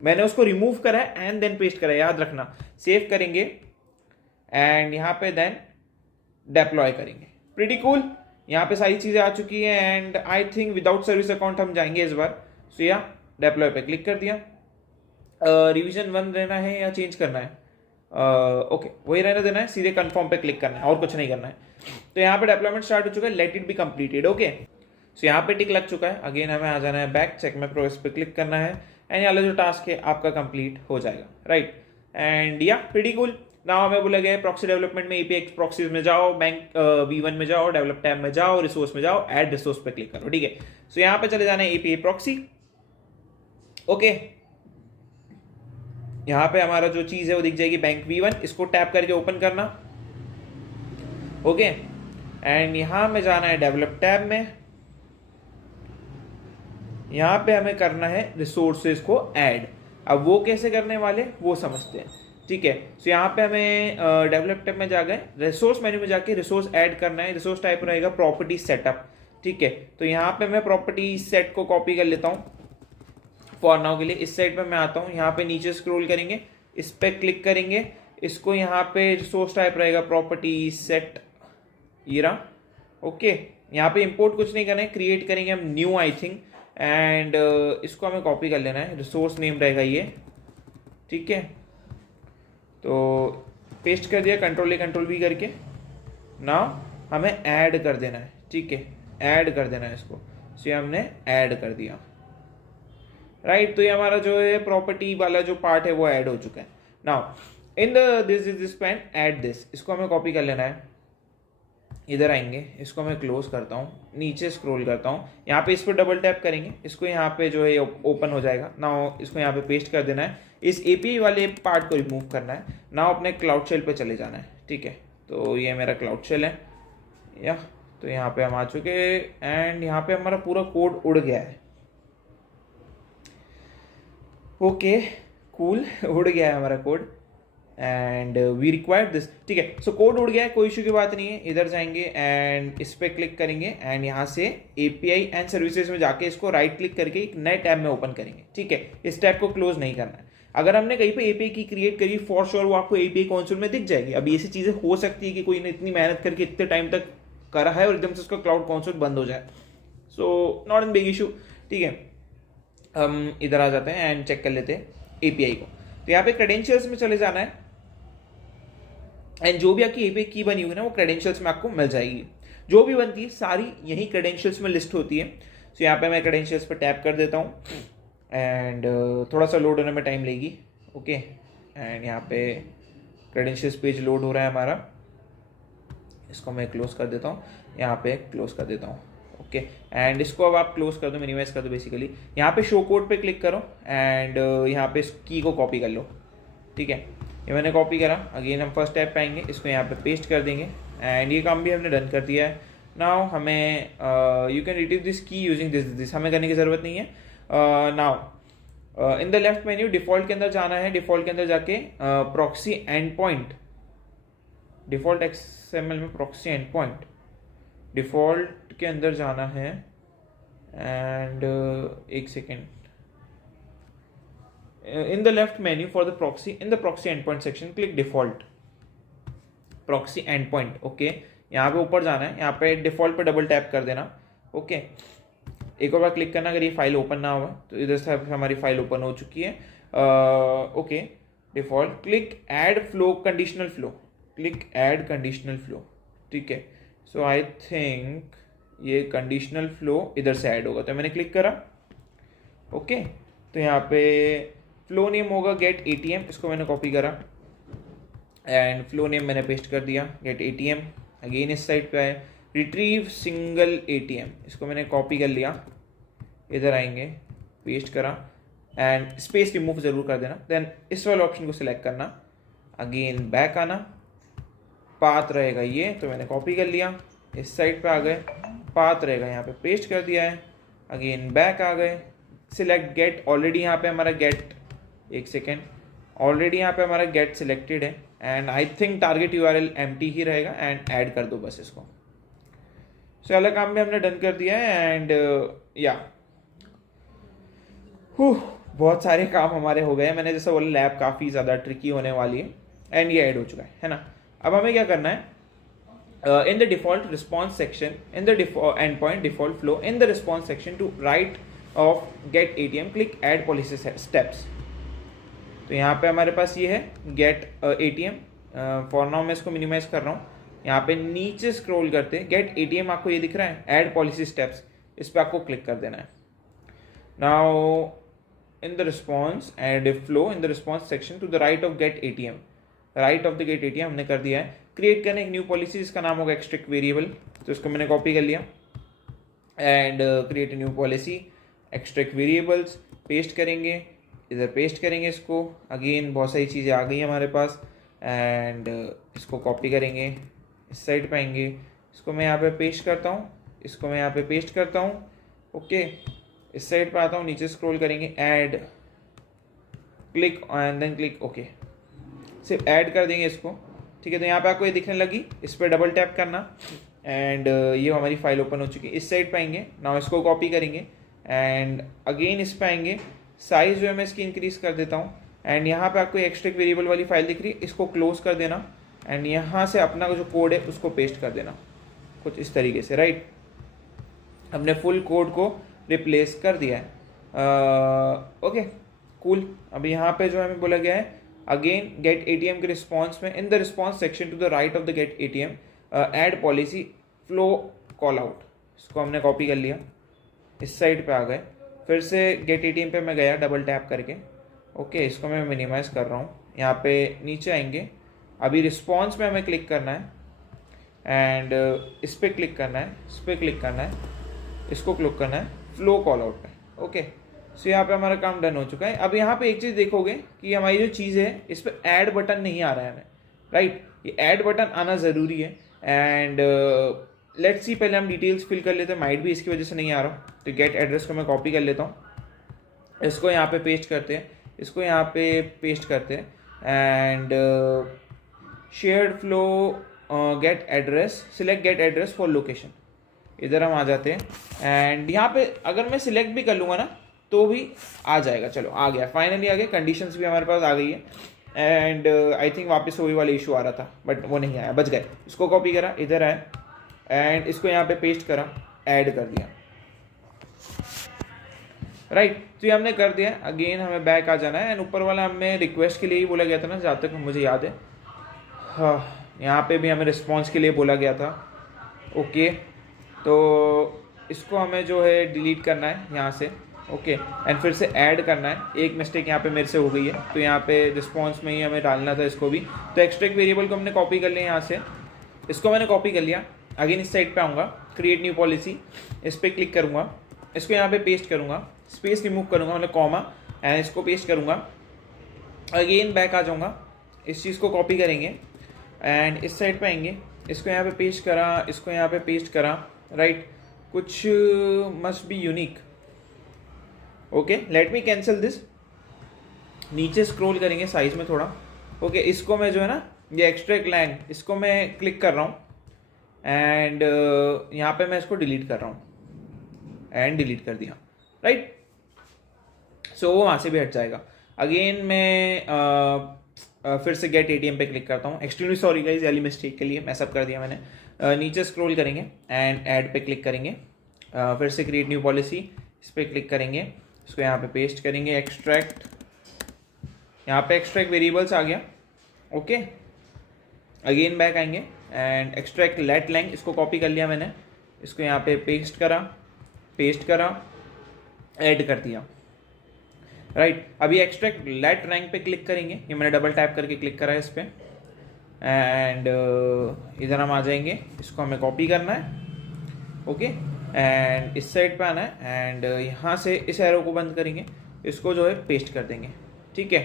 मैंने उसको रिमूव करा है एंड देन पेस्ट करा है, याद रखना। सेव करेंगे एंड यहाँ पे देन डिप्लॉय करेंगे। Pretty cool. यहाँ पे सारी चीज़ें आ चुकी है and I think without service account हम जाएंगे इस बार। सो या डिप्लॉय पे क्लिक कर दिया। रिवीजन 1 रहना है या चेंज करना है, ओके वही रहने देना है, सीधे कंफर्म पे क्लिक करना है और कुछ नहीं करना है। तो यहाँ पे डिप्लॉयमेंट स्टार्ट हो चुका है, let it be completed, okay. So यहाँ पे टिक लग चुका है। अगेन हमें आ जाना है बैक, चेक में प्रोग्रेस पे क्लिक करना है एंड ये वाला जो टास्क है आपका कंप्लीट हो जाएगा, राइट। एंड या प्रीटी कूल। नाउ हमें बोला गया है प्रॉक्सी डेवलपमेंट में API प्रॉक्सीज में जाओ, बैंक V1 में जाओ, डेवलप टैब में जाओ, रिसोर्स में जाओ, ऐड रिसोर्स पे क्लिक करो, ठीक है। सो यहाँ पे चले जाना है API प्रॉक्सी, ओके। यहाँ पे हमारा जो चीज है वो दिख जाएगी बैंक V1, इसको टैप करके ओपन करना, ओके। एंड यहाँ में जाना है डेवलप टैब में, यहाँ पे हमें करना है रिसोर्सेज को ऐड। अब वो कैसे करने वाले वो समझते हैं, ठीक है। सो यहाँ पे हमें डेवलप टैब में जा गए, रिसोर्स मेन्यू में जाके रिसोर्स ऐड करना है। रिसोर्स टाइप रहेगा प्रॉपर्टी सेटअप, ठीक है। तो यहाँ पे मैं प्रॉपर्टी सेट को कॉपी कर लेता हूँ फॉर नाउ के लिए। इस साइड पे मैं आता हूँ, यहाँ पे नीचे स्क्रॉल करेंगे, इस पे क्लिक करेंगे, इसको यहाँ पे रिसोर्स टाइप रहेगा प्रॉपर्टी सेट, ये रहा। ओके, यहाँ पे इंपोर्ट कुछ नहीं करना है, क्रिएट करेंगे हम न्यू आई थिंक, एंड इसको हमें कॉपी कर लेना है, रिसोर्स नेम रहेगा ये, ठीक है। तो पेस्ट कर दिया, कंट्रोल V करके। नाउ हमें ऐड कर देना है, ठीक है, ऐड कर देना है इसको। सो हमने ऐड कर दिया, राइट। तो ये हमारा जो है प्रॉपर्टी वाला जो पार्ट है वो ऐड हो चुका है। Now in the this pane add this, इसको हमें कॉपी कर लेना है। इधर आएंगे, इसको मैं क्लोज करता हूँ, नीचे स्क्रॉल करता हूँ, यहाँ पे इस पर डबल टैप करेंगे, इसको यहाँ पे जो है ओपन हो जाएगा। नाउ इसको यहाँ पे पेस्ट कर देना है, इस एपीआई वाले पार्ट को रिमूव करना है। नाउ अपने क्लाउड शेल पे चले जाना है, ठीक है। तो ये मेरा क्लाउड शेल है, या तो यहाँ पे हम आ चुके एंड यहाँ पे हमारा पूरा कोड उड़ गया है। ओके कूल, उड़ गया है हमारा code and we required this, ठीक है। सो कोड उड़ गया है, कोई इशू की बात नहीं है। इधर जाएंगे एंड इस पे क्लिक करेंगे एंड यहाँ से एपीआई एंड सर्विसेज में जाके इसको राइट क्लिक करके एक नए टैब में ओपन करेंगे, ठीक है। इस टैब को क्लोज नहीं करना है। अगर हमने कहीं पे एपीआई की क्रिएट करी, फॉर श्योर वो आपको एपीआई कंसोल में दिख जाएगी। अब ऐसी चीजें हो सकती है कि कोई ने इतनी मेहनत करके इतने टाइम तक करा है और एकदम से उसका क्लाउड कंसोल बंद हो जाए, so not an big issue, ठीक है। हम इधर आ जाते हैं एंड चेक कर लेते हैं एपीआई को। तो यहाँ पे क्रेडेंशियल्स में चले जाना है एंड जो भी आपकी एपीआई की बनी हुई है ना वो क्रेडेंशियल्स में आपको मिल जाएगी। जो भी बनती है सारी यही क्रेडेंशियल्स में लिस्ट होती है। सो यहाँ पे मैं क्रेडेंशियल्स पर टैप कर देता हूँ एंड थोड़ा सा लोड होने में टाइम लेगी, ओके। एंड यहाँ पे क्रेडेंशियल्स पेज लोड हो रहा है हमारा, इसको मैं क्लोज कर देता हूँ, यहाँ पे क्लोज कर देता हूँ, ओके। एंड इसको अब आप क्लोज कर दो, मिनिमाइज कर दो बेसिकली। यहाँ पे शो कोड पे क्लिक करो एंड यहाँ पे इस की को कॉपी कर लो, ठीक है। ये मैंने कॉपी करा, अगेन हम फर्स्ट टैप पाएंगे, इसको यहाँ पे पेस्ट कर देंगे एंड ये काम भी हमने डन कर दिया है। नाउ हमें यू कैन रिट्रीव दिस की यूजिंग दिस हमें करने की ज़रूरत नहीं है। Now in the left menu default के अंदर जाना है, डिफ़ॉल्ट के अंदर जाके proxy and point, default XML में प्रॉक्सी एंड पॉइंट, डिफ़ॉल्ट के अंदर जाना है एंड एक second, in the left menu for the proxy, in the proxy endpoint section click default proxy endpoint, okay. यहाँ पे ऊपर जाना है, यहाँ पे डिफॉल्ट पे डबल टैप कर देना, ओके। एक और बार क्लिक करना अगर ये फाइल ओपन ना हुआ तो इधर से हमारी फाइल ओपन हो चुकी है, okay. Default click add flow conditional flow, click add conditional flow, ठीक है। सो आई थिंक ये कंडीशनल फ्लो इधर से ऐड होगा, तो मैंने क्लिक करा, ओके। तो यहाँ पे फ्लो नेम होगा गेट ATM, इसको मैंने कॉपी करा एंड फ्लो नेम मैंने पेस्ट कर दिया गेट ATM। अगेन इस साइड पे आए, रिट्रीव सिंगल ATM, इसको मैंने कॉपी कर लिया, इधर आएंगे, पेस्ट करा एंड स्पेस रिमूव ज़रूर कर देना। देन इस वाले ऑप्शन को सिलेक्ट करना, अगेन बैक आना, पाथ रहेगा ये, तो मैंने कॉपी कर लिया, इस साइड पे आ गए, पाथ रहेगा यहाँ पे पेस्ट कर दिया है, अगेन बैक आ गए, सिलेक्ट गेट, ऑलरेडी यहाँ पे हमारा गेट, एक सेकेंड, ऑलरेडी यहाँ पे हमारा गेट सिलेक्टेड है and I think target URL empty ही रहेगा एंड ऐड कर दो बस इसको। सो वाला काम भी हमने डन कर दिया है एंड या बहुत सारे काम हमारे हो गए। मैंने जैसा बोला लैब काफ़ी ज़्यादा ट्रिकी होने वाली है एंड ये ऐड हो चुका है ना। अब हमें क्या करना है, in the default response section, in the default endpoint default flow, in the response section to right of get ATM click add policy steps। तो यहाँ पे हमारे पास ये है get ATM, फॉर नाउ मैं इसको मिनिमाइज कर रहा हूँ। यहाँ पे नीचे स्क्रॉल करते get ATM आपको ये दिख रहा है add policy steps, इस पर आपको क्लिक कर देना है। now in the response and flow in the response section to the right of get ATM, right of the get ATM हमने कर दिया है। क्रिएट करने एक न्यू पॉलिसी, इसका नाम होगा एक्सट्रैक्ट वेरिएबल, तो इसको मैंने कॉपी कर लिया and create new policy extract variables, paste करेंगे, इधर पेस्ट करेंगे इसको, अगेन बहुत सारी चीज़ें आ गई हमारे पास एंड इसको कॉपी करेंगे, इस साइड पे आएंगे, इसको मैं यहाँ पे पेस्ट करता हूँ, इसको मैं यहाँ पे पेस्ट करता हूँ, ओके। इस साइड पे आता हूँ, नीचे स्क्रॉल करेंगे, add, click and then click, okay, सिर्फ ऐड कर देंगे इसको, ठीक है। तो यहाँ पे आपको ये दिखने लगी, इस पर डबल टैप करना एंड ये हमारी फाइल ओपन हो चुकी है। इस साइड पे आएंगे, नाउ इसको कॉपी करेंगे एंड अगेन इस पे आएंगे, साइज जो है मैं इसकी इंक्रीज कर देता हूँ एंड यहाँ पे आपको एक्सट्रैक्ट वेरिएबल वाली फाइल दिख रही है, इसको क्लोज कर देना एंड यहाँ से अपना जो कोड है उसको पेस्ट कर देना कुछ इस तरीके से, राइट। हमने फुल कोड को रिप्लेस कर दिया है। Okay cool. अब यहाँ पे जो हमें बोला गया है अगेन गेट एटीएम के रिस्पॉन्स में in the response section to the right of the get ATM add policy flow callout, इसको हमने कॉपी कर लिया, इस साइड पे आ गए, फिर से गेट एटीएम पे मैं गया डबल टैप करके। ओके इसको मैं मिनिमाइज़ कर रहा हूँ, यहाँ पे नीचे आएंगे, अभी रिस्पॉन्स में हमें क्लिक करना है एंड इस पर क्लिक करना है, इस पर क्लिक करना है, इसको क्लिक करना है फ्लो कॉल आउट पे। ओके सो यहाँ पे हमारा काम डन हो चुका है। अब यहाँ पे एक चीज़ देखोगे कि हमारी जो चीज़ है इस पर ऐड बटन नहीं आ रहा है हमें, राइट। ये ऐड बटन आना ज़रूरी है एंड लेट्स सी, पहले हम डिटेल्स फिल कर लेते हैं, माइट भी इसकी वजह से नहीं आ रहा। तो गेट एड्रेस को मैं कॉपी कर लेता हूँ, इसको यहाँ पे पेस्ट करते हैं, इसको यहाँ पे पेस्ट करते हैं and shared flow get address, select get address for location, इधर हम आ जाते हैं एंड यहाँ पे अगर मैं सिलेक्ट भी कर लूँगा ना तो भी आ जाएगा। चलो आ गया, फाइनली आ गया, कंडीशंस भी हमारे पास आ गई है एंड आई थिंक वापस वही वाला इशू आ रहा था बट वो नहीं आया, बच गए। इसको कॉपी करा, इधर आया एंड इसको यहाँ पे पेस्ट करा, ऐड कर दिया, राइट। तो ये हमने कर दिया। अगेन हमें बैक आ जाना है एंड ऊपर वाला हमें रिक्वेस्ट के लिए ही बोला गया था ना, जहाँ तक मुझे याद है। हाँ यहाँ पे भी हमें रिस्पॉन्स के लिए बोला गया था। ओके तो इसको हमें जो है डिलीट करना है यहाँ से, ओके एंड फिर से ऐड करना है। एक मिस्टेक यहाँ पे मेरे से हो गई है, तो यहाँ पे रिस्पॉन्स में ही हमें डालना था इसको भी। तो एक्सट्रैक्ट वेरिएबल को हमने कॉपी कर लिया यहाँ से, इसको मैंने कॉपी कर लिया। अगेन इस साइड पे आऊँगा, क्रिएट न्यू पॉलिसी, इस पर क्लिक करूँगा, इसको यहाँ पे पेस्ट करूँगा, स्पेस रिमूव करूँगा मतलब कॉमा एंड इसको पेस्ट करूँगा। अगेन बैक आ जाऊँगा, इस चीज़ को कॉपी करेंगे एंड इस साइड पे आएंगे, इसको यहाँ पे पेस्ट करा, इसको यहाँ पे पेस्ट करा, राइट। कुछ must be unique. Okay let me cancel this, नीचे स्क्रॉल करेंगे साइज में थोड़ा। ओके इसको मैं जो है ना ये एक्सट्रैक्ट लैंग, इसको मैं क्लिक कर रहा हूँ एंड यहाँ पे मैं इसको डिलीट कर रहा हूँ एंड डिलीट कर दिया, राइट। सो वो वहाँ से भी हट जाएगा। अगेन मैं फिर से गेट एटीएम पे क्लिक करता हूँ। एक्सट्रीमली सॉरी गाइस वाली मिस्टेक के लिए, मैं सब कर दिया मैंने। नीचे स्क्रॉल करेंगे एंड ऐड पे क्लिक करेंगे, फिर से क्रिएट न्यू पॉलिसी, इस पर क्लिक करेंगे, इसको यहाँ पे पेस्ट करेंगे, एक्सट्रैक्ट, यहाँ पे एक्सट्रैक्ट वेरिएबल्स आ गया। ओके अगेन बैक आएंगे एंड एक्सट्रैक्ट लेट लैंग, इसको कॉपी कर लिया मैंने, इसको यहाँ पे पेस्ट करा, ऐड कर दिया, राइट। अभी एक्सट्रैक्ट लेट रैंक पे क्लिक करेंगे, ये मैंने डबल टैप करके क्लिक करा है इस पर एंड इधर हम आ जाएंगे, इसको हमें कॉपी करना है। ओके एंड इस साइड पे आना है एंड यहाँ से इस एरो को बंद करेंगे, इसको जो है पेस्ट कर देंगे, ठीक है।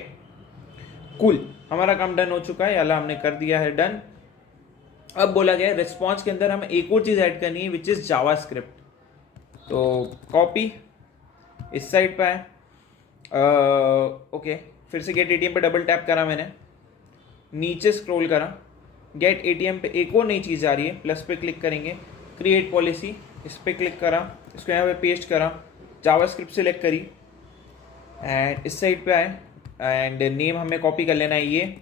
कूल, हमारा काम डन हो चुका है, याला हमने कर दिया है डन। अब बोला गया है रिस्पॉन्स के अंदर हमें एक और चीज़ ऐड करनी है विच इज़ जावास्क्रिप्ट। तो कॉपी, इस साइड पे है, ओके फिर से गेट एटीएम पे डबल टैप करा मैंने, नीचे स्क्रॉल करा, गेट एटीएम पे एक और नई चीज़ आ रही है, प्लस पे क्लिक करेंगे, क्रिएट पॉलिसी, इस पर क्लिक करा, इसको यहाँ पे पेस्ट करा, जावास्क्रिप्ट सेलेक्ट करी एंड इस साइड पे आए एंड नेम हमें कॉपी कर लेना है, ये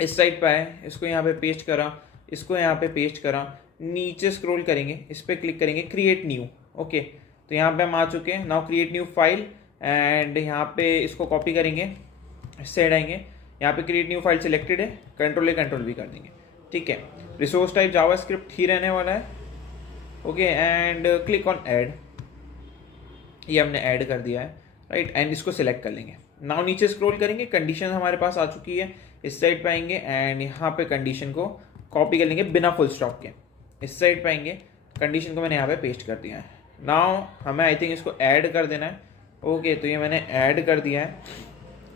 इस साइड पे आए, इसको यहाँ पे पेस्ट करा, इसको यहाँ पे पेस्ट करा, नीचे स्क्रॉल करेंगे, इस पर क्लिक करेंगे, क्रिएट न्यू। ओके तो यहाँ पे हम आ चुके हैं, now create new file and यहाँ पे इसको कॉपी करेंगे, इस साइड आएंगे, यहाँ पे क्रिएट न्यू फाइल सिलेक्टेड है, कंट्रोल ए कंट्रोल भी कर देंगे, ठीक है। रिसोर्स टाइप जावास्क्रिप्ट ही रहने वाला है। Okay and click on add, ये हमने ऐड कर दिया है, राइट एंड इसको सिलेक्ट कर लेंगे। नाउ नीचे स्क्रॉल करेंगे, कंडीशन हमारे पास आ चुकी है, इस साइड पे आएंगे एंड यहाँ पे कंडीशन को कॉपी कर लेंगे बिना फुल स्टॉप के, इस साइड पे आएंगे, कंडीशन को मैंने यहाँ पे पेस्ट कर दिया है। नाउ हमें आई थिंक इसको ऐड कर देना है। ओके तो ये मैंने ऐड कर दिया है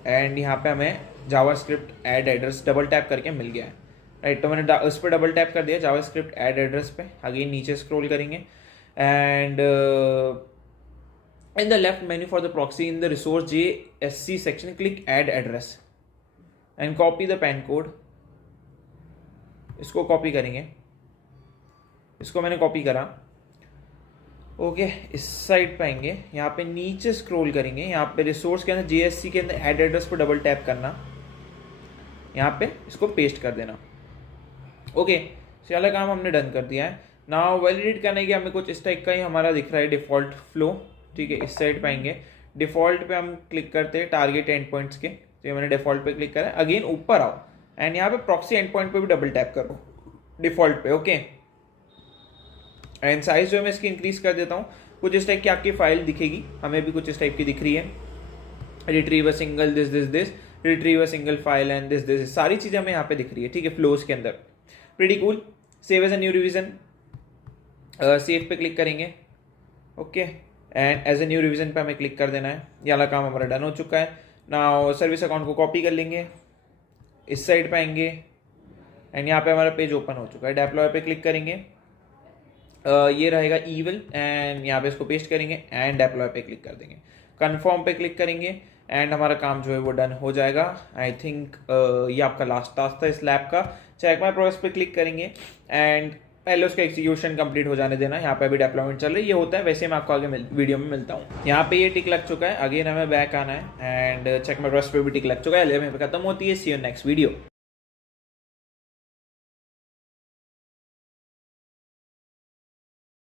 एंड यहाँ पे हमें JavaScript add address double tap करके मिल गया है, राइट। तो मैंने उस पर डबल टैप कर दिया जावास्क्रिप्ट ऐड एड्रेस पे। अगेन नीचे स्क्रॉल करेंगे and in the left menu for the proxy in the resource JSC section click add address and copy the pan code, इसको कॉपी करेंगे इसको मैंने कॉपी करा। ओके, इस साइड पे आएंगे, यहाँ पे नीचे स्क्रॉल करेंगे, यहाँ पे रिसोर्स के अंदर JSC के अंदर ऐड एड्रेस पर डबल टैप करना, यहाँ पे इसको पेस्ट कर देना। ओके, सारा काम हमने डन कर दिया है। नाउ वैलिडेट करने के हमें कुछ इस टाइप का ही हमारा दिख रहा है डिफॉल्ट फ्लो। ठीक है, इस साइड पे आएंगे, डिफॉल्ट पे हम क्लिक करते हैं टारगेट एंड पॉइंट्स के, तो ये मैंने डिफॉल्ट पे क्लिक करा। अगेन ऊपर आओ एंड यहाँ पे प्रॉक्सी एंड पॉइंट पे भी डबल टैप करो डिफॉल्ट पे। ओके, एंड साइज जो मैं इसकी इंक्रीज कर देता हूँ, कुछ इस टाइप की आपकी फाइल दिखेगी, हमें भी कुछ इस टाइप की दिख रही है। Retrieve a single this, retrieve a single file and this, सारी चीज़ें हमें यहाँ पे दिख रही है। ठीक है, फ्लोज के अंदर pretty cool. Save as a new revision, save पे क्लिक करेंगे। Okay, and as a new revision पे हमें क्लिक कर देना है। ये वाला काम हमारा डन हो चुका है। नाउ सर्विस अकाउंट को कॉपी कर लेंगे, इस साइड पे आएंगे एंड यहाँ पे हमारा पेज ओपन हो चुका है। डेप्लॉय पे क्लिक करेंगे, ये रहेगा ईविल एंड यहाँ पे इसको पेस्ट करेंगे एंड डेप्लॉय पे क्लिक कर देंगे। कन्फर्म पे क्लिक करेंगे एंड हमारा काम जो है वो डन हो जाएगा। आई थिंक ये आपका लास्ट टास्क था इस लैब का। चेक माय प्रोग्रेस पे क्लिक करेंगे एंड पहले उसका एग्जीक्यूशन कंप्लीट हो जाने देना। यहाँ पे अभी डेप्लॉयमेंट चल रही है, ये होता है, वैसे मैं आपको आगे वीडियो में मिलता हूँ। यहाँ पे ये टिक लग चुका है, अगेन हमें बैक आना है एंड चेक माय प्रोग्रेस पे भी टिक लग चुका है। खत्म होती है। सी यू नेक्स्ट वीडियो।